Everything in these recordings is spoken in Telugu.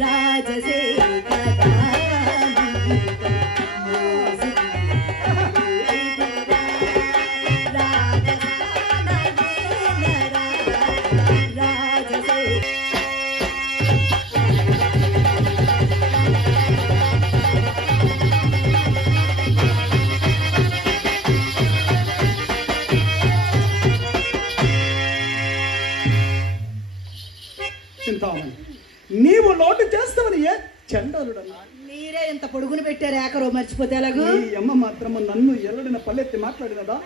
రాజసే నీవు లోటు చేస్తావని ఏ చండాలుడు మీరే ఇంత పొడుగును పెట్టారు ఏకరో మర్చిపోతే ఎలాగూ ఈ అమ్మ మాత్రము నన్ను ఎల్లడిన పల్లెత్తి మాట్లాడినదా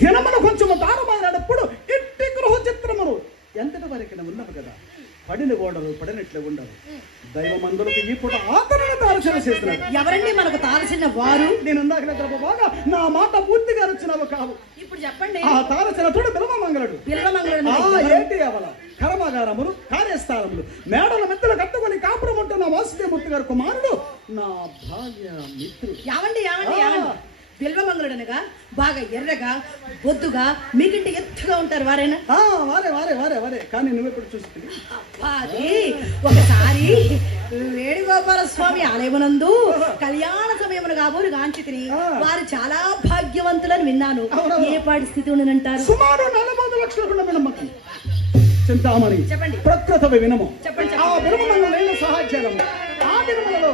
దినమును కొంచెము దారమాడినప్పుడు ఇట్టి గృహ చిత్రములు ఎంతటి వరకు ఉన్నవి కదా పడిన గోడలు పడినట్లే ఉండవు దైవమందులకు ఈ పూట ఆతరణ తారచన చేస్తున్నాడు ఎవరండి మనకు తారసిన వారు నేను ఇందాక బాగా నా మాట పూర్తిగా వచ్చినావు కావు ఇప్పుడు చెప్పండి ఆ తారచన చూడు బిలవమంగళుడు ఏంటి అవల కర్మాగారములు కార్యస్థానములు మేడల మెత్తలు కట్టుకొని కాపురం ఉంటున్న వాసుదేవమూర్తి గారు కుమారుడు నా భార్య మిత్రుడు యావండి బిల్వమంగళుడనగా బాగా ఎర్రగా బొద్దుగా మీకంటే ఎత్తుగా ఉంటారు వారేనా వారే వారే వారే వారే కానీ నువ్వెప్పుడు చూస్తుంది అది ఒకసారి వేణుగోపాల స్వామి ఆలయమునందు కళ్యాణ సమయమున కాబోలు గాంచితిని వారు చాలా భాగ్యవంతులని విన్నాను ఏ పాటి స్థితి ఉండనంటారు సుమారు 40 లక్షల నమ్మకం చింతామణి చెప్పండి ప్రకృత వినము చెప్పండి ఆ వినమనలో సహాయము ఆ దినములలో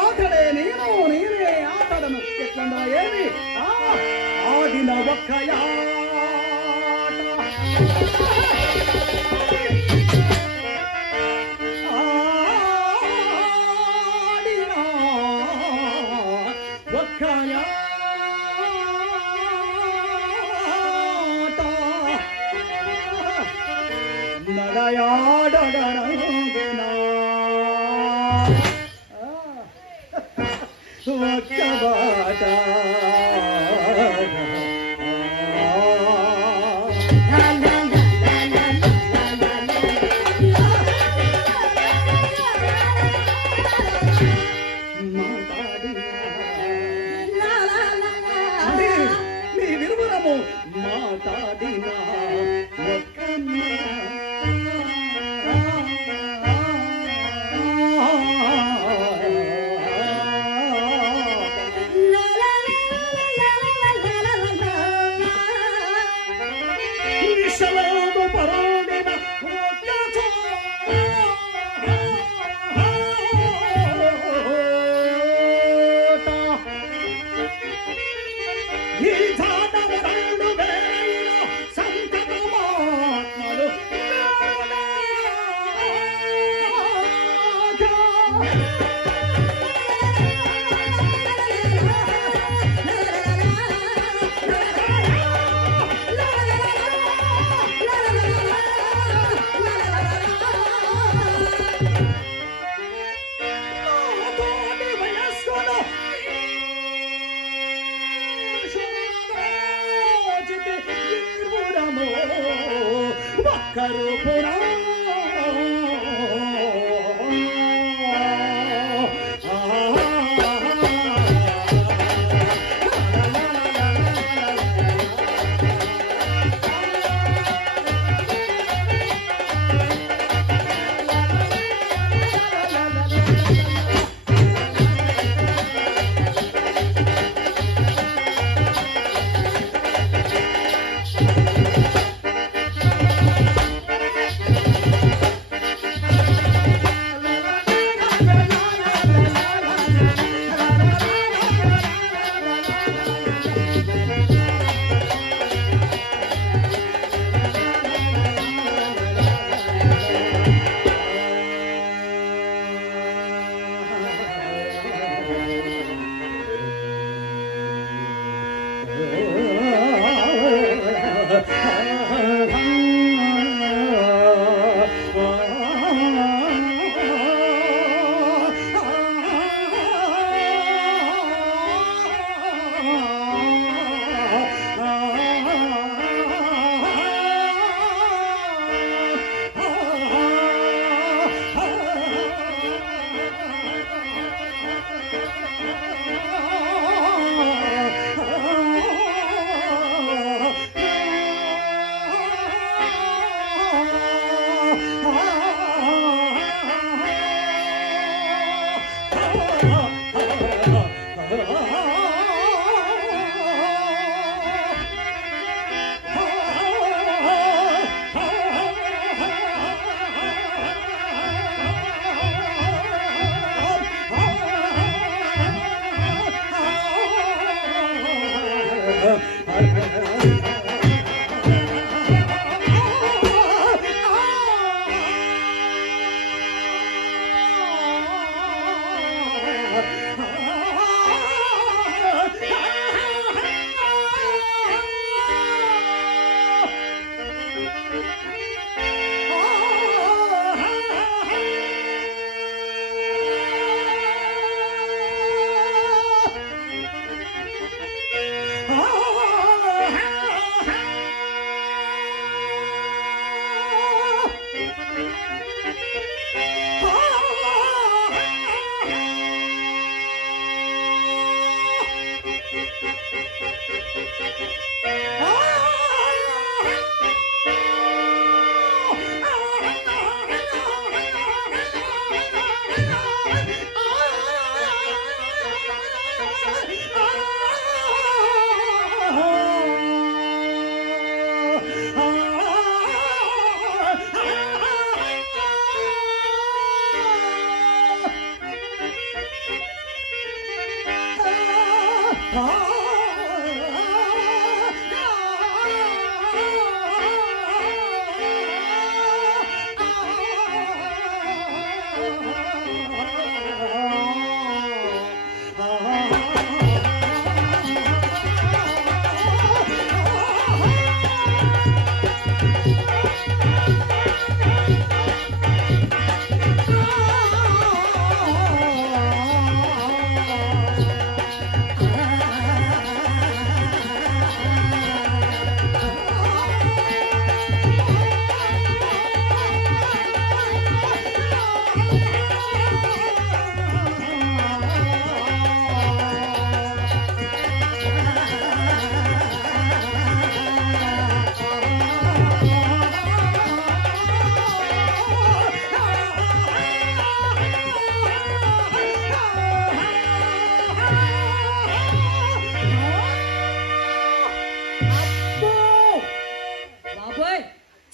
ఆటడే నేనే ఆటడను ఎట్లండా ఏమి ఆడిన ఒక్కయా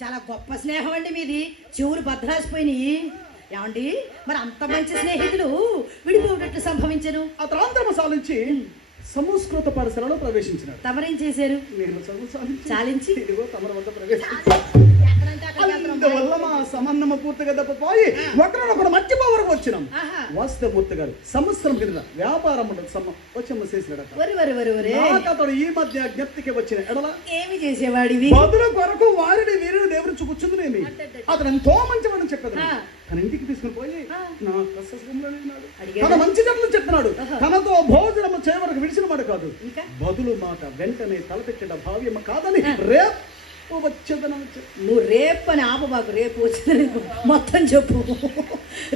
చాలా గొప్ప స్నేహం అండి మీది. చెవులు భద్రాసిపోయినాయి. ఏమండి మరి అంత మంచి స్నేహితులు విడిపోయినట్లు సంభవించను. అతను ఆంధ్రము సాలించి సంస్కృత పాఠశాలలో ప్రవేశించినాడు. తమరేం చేశారు? నేను చదువు చాలించి ఇదిగో తమర వద్ద ప్రవేశించాను. అందువల్ల మా సమన్నమ పూర్తిగా తప్పపోయి ఒకరినొకరు మర్చిపో వరకు వచ్చినాం. వాస్తవమూర్తి గారు సంవత్సరం కింద వ్యాపారం వచ్చమ్మ చేసినాడట. అతడు ఈ మధ్య జ్ఞప్తికి వచ్చిన ఎడల ఏమి చేసేవాడివి? బదుల కొరకు వారిని వీరిని దేవుడు కూర్చుందినేమి. అతను ఎంతో మంచివాడని చెప్పేది. తన ఇంటికి తీసుకుని పోయి నా తన మంచి జట్లు చెప్తున్నాడు. తనతో భోజనము చేయవరకు విడిచిన మాట కాదు, బదులు మాట వెంటనే తలపెట్టిన భావ్యమ కాదని రేపు నువ్వు రేపు అని ఆపబాకు. రేపు వచ్చిందని మొత్తం చెప్పు.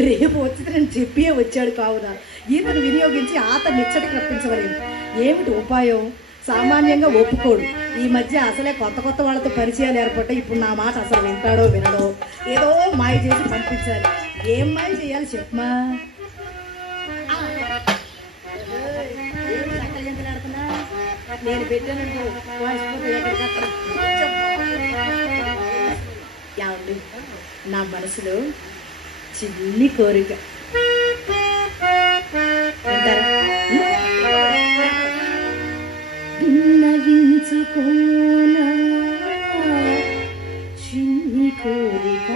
రేపు వచ్చిందని చెప్పే వచ్చాడు కావున ఈతను వినియోగించి ఆతను నిచ్చటికి రప్పించవలేదు. ఏమిటి ఉపాయం? సామాన్యంగా ఒప్పుకోడు. ఈ మధ్య అసలే కొత్త కొత్త వాళ్ళతో పరిచయాలు ఏర్పడ్డాయి. ఇప్పుడు నా మాట అసలు వింటాడో వినడో ఏదో మాయ చేసి పంపించాలి. ఏం మాయ చేయాలి చెప్పమా? నేను పెట్టానండి ఏమండి నా మనసులో చిన్ని కోరిక. విన్నవించుకోనా చిన్ని కోరిక,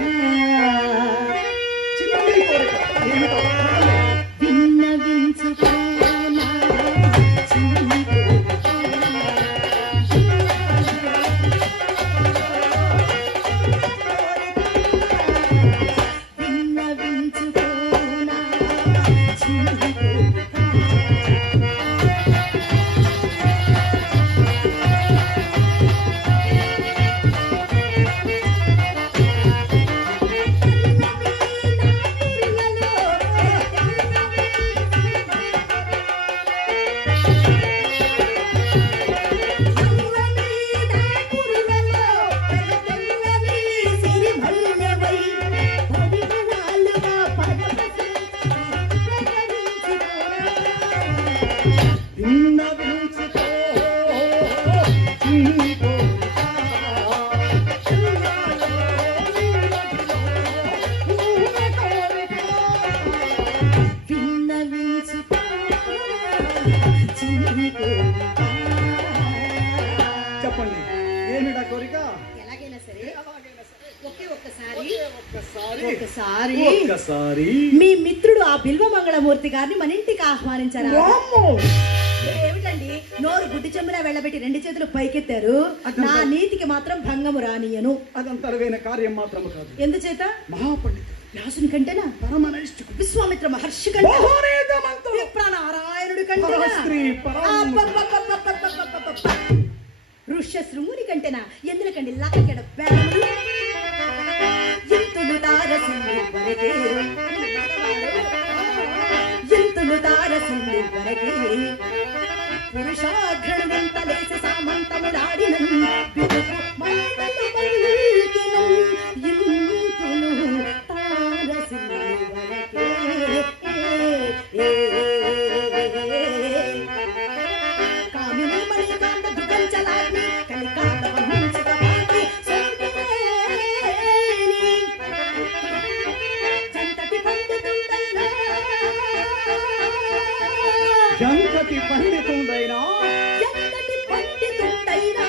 విన్నవించుకోనా చిన్ని కోరిక, విన్నవించుకోనా చిన్ని కోరిక. చెప్పండి ఏమిటా కోరిక? ఎలాగైనా సరే ఒక్కసారి మీ మిత్రుడు ఆ బిల్వ మంగళమూర్తి గారిని మన ఇంటికి ఆహ్వానించారు. ఏమిటండి నోరు గుడ్డి చెమ్ములా వెళ్ళబెట్టి రెండు చేతులు పైకెత్తారు. నా నీతికి మాత్రం భంగము రానియను. అదంత అరువైన కార్యం మాత్రం కాదు. ఎందుచేత? మహాపండితుడు వ్యాసుని కంటేనా? పరమనైష్ఠికుడు విశ్వామిత్ర మహర్షి కంటే, నారాయణుడి కంటేనా? ఋష్యశృంగుని కంటేనా? ఎందుకండి లక్కకెడ బెరములు ఎంతులు తారసింది వరకే, ఎంతులు తారసింది వరకే పురుషాగ్రణంత లేసి సామంతములాడిన మాటలు పలికినం ఎంతులు తారసింది వరకే. కామిని మణికాంత దుఃఖంచలాగ్ని కలికాంత వంశకపాటి సంగేని జంతటి పండుతుండగా ఎంతటి పండితుండైనా ఎంతటి పండితుండైనా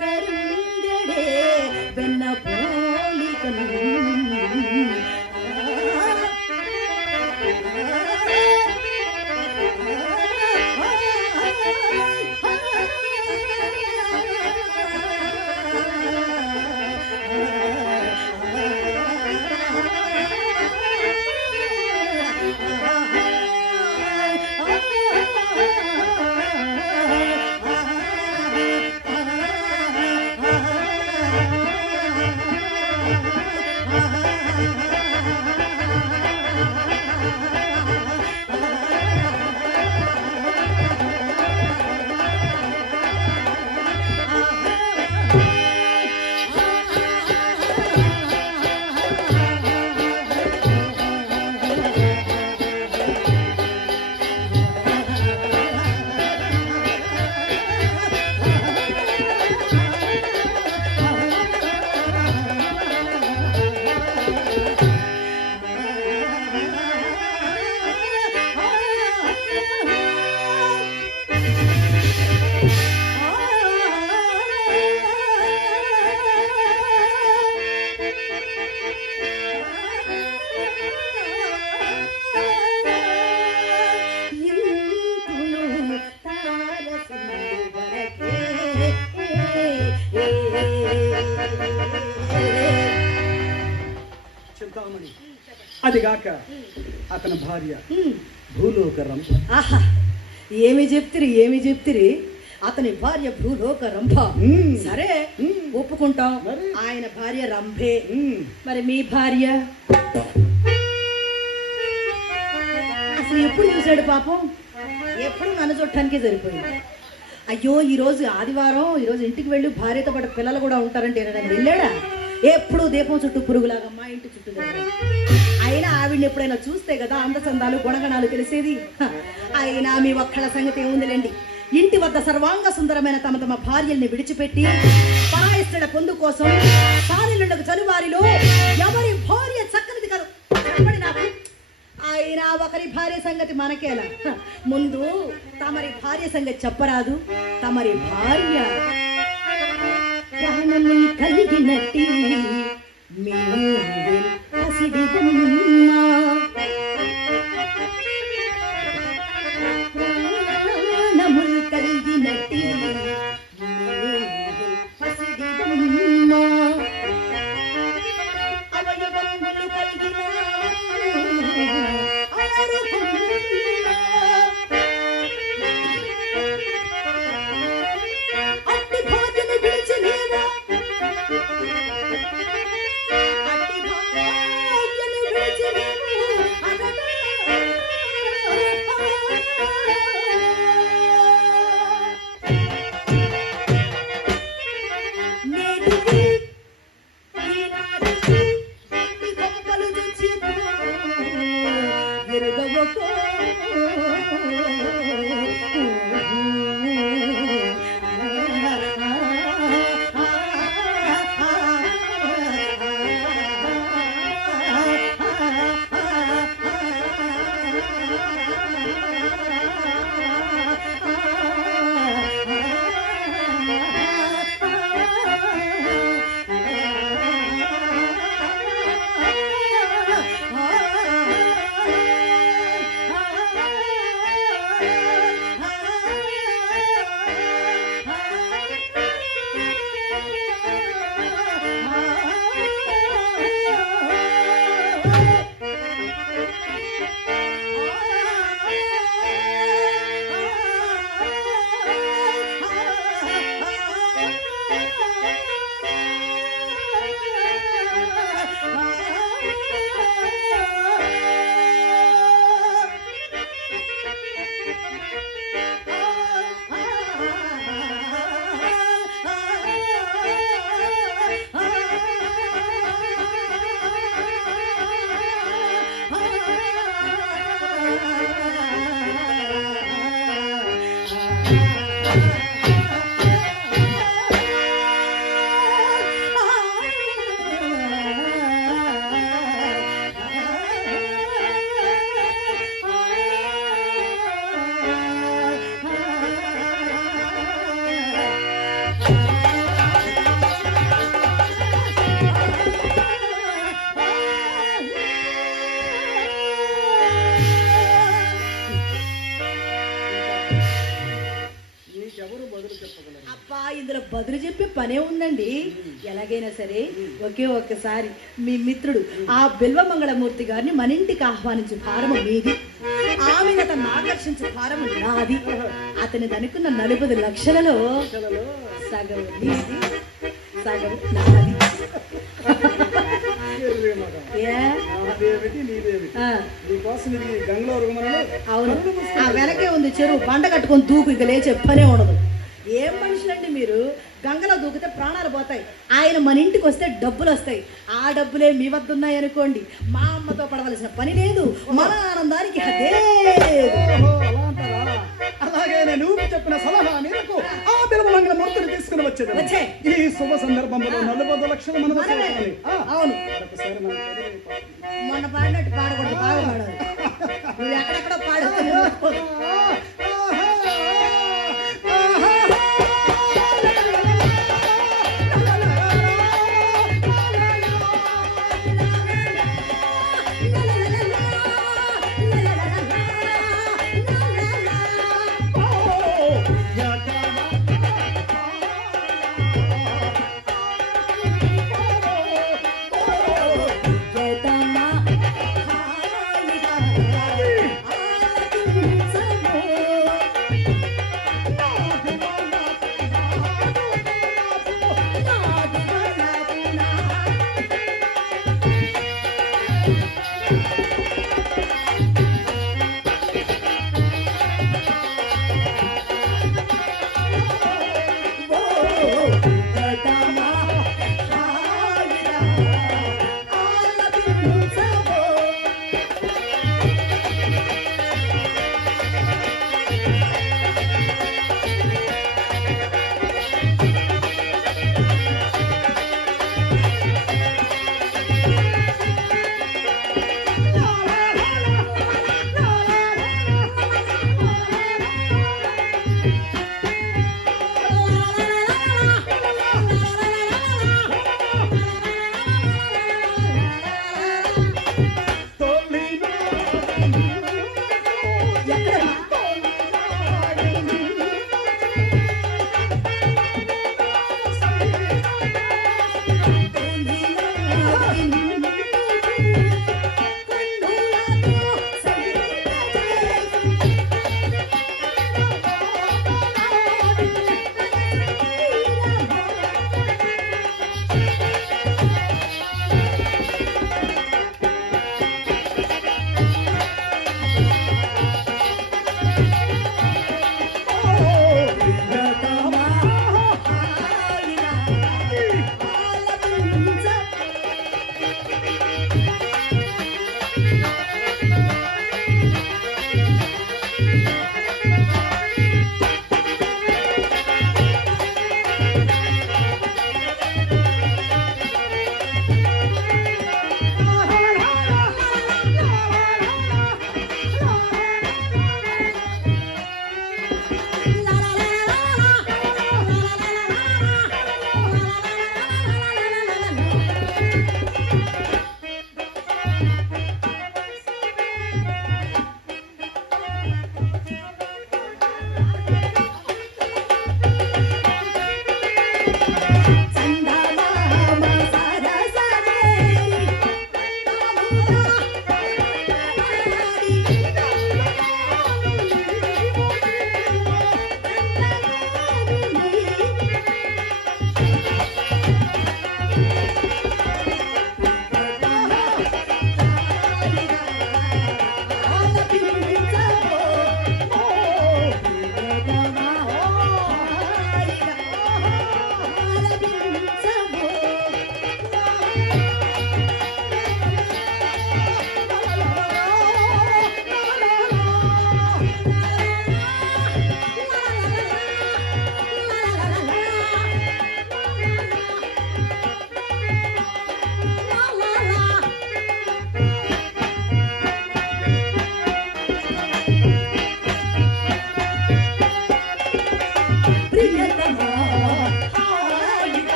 కరుంగడే వెన్న పోలికను చింతామణి అదిగాక అతని భార్య భూలోక రంభ. ఆహా ఏమి చెప్తిరి అతని భార్య భూలోక రంభ. సరే ఒప్పుకుంటాం, ఆయన భార్య రంభే. మరి మీ భార్య అసలు ఎప్పుడు చూశాడు పాపం? ఎప్పుడు నన్ను చుట్టానికే సరిపోయింది. అయ్యో ఈరోజు ఆదివారం, ఈరోజు ఇంటికి వెళ్ళి భార్యతో పాటు పిల్లలు కూడా ఉంటారంటే వెళ్ళాడా? ఎప్పుడు దీపం చుట్టూ పురుగులాగా మా ఇంటి చుట్టూ అయినా ఆవిడ్ని ఎప్పుడైనా చూస్తే కదా అందచందాలు గుణగణాలు తెలిసేది. అయినా మీ ఒక్కళ్ళ సంగతి ఏముందిలేండి. ఇంటి వద్ద సర్వాంగ సుందరమైన తమ తమ భార్యల్ని విడిచిపెట్టి పరాయస్తుడ పొందు కోసం సారిలకు చనువారిలో ఎవరి భార్య చక్కనిది కాదు చెప్పండి నాకు. అయినా ఒకరి భార్య సంగతి మనకేలా? ముందు తమరి భార్య సంగతి చెప్పరాదు. తమరి భార్య ప్రాణముల్ కలిగినట్టి పసిడి బొమ్మ, ప్రాణముల్ కలిగినట్టి పసిడి బొమ్మ, అవయవములు కలిగిన అలరు బొమ్మ, అట్టి భార్యను విడిచి నీవు పనే ఉందండి. ఎలాగైనా సరే ఒకే ఒక్కసారి మీ మిత్రుడు ఆ బిల్వమంగళమూర్తి గారిని మన ఇంటికి ఆహ్వానించే భారము మీది, ఆమెను అతను ఆకర్షించే భారము నాది. అతని దనుకున్న 40 లక్షలలో సగం నీది, సగం నాది. అవును, ఆ వెనకే ఉంది చెరువు. బండ కట్టుకొని దూకు, ఇక లేచే పనే ఉండదు. ఏం మనుషులండి మీరు? గంగలో దూకితే ప్రాణాలు పోతాయి. ఆయన మన ఇంటికి వస్తే డబ్బులు వస్తాయి. ఆ డబ్బులే మీ వద్ద ఉన్నాయి అనుకోండి, మా అమ్మతో పడవలసిన పని లేదు, మన ఆనందానికి అదే. అలాగే నువ్వు చెప్పిన సలహా మేరకు ఆ బిల్వమంగళమూర్తిని తీసుకుని వచ్చే ఈ శుభ సందర్భంలో 40 లక్షలు మన అవును, మొన్న పాడినట్టు పాడకూడదు, బాగా పాడాలి. నువ్వు ఎక్కడెక్కడో పాడు.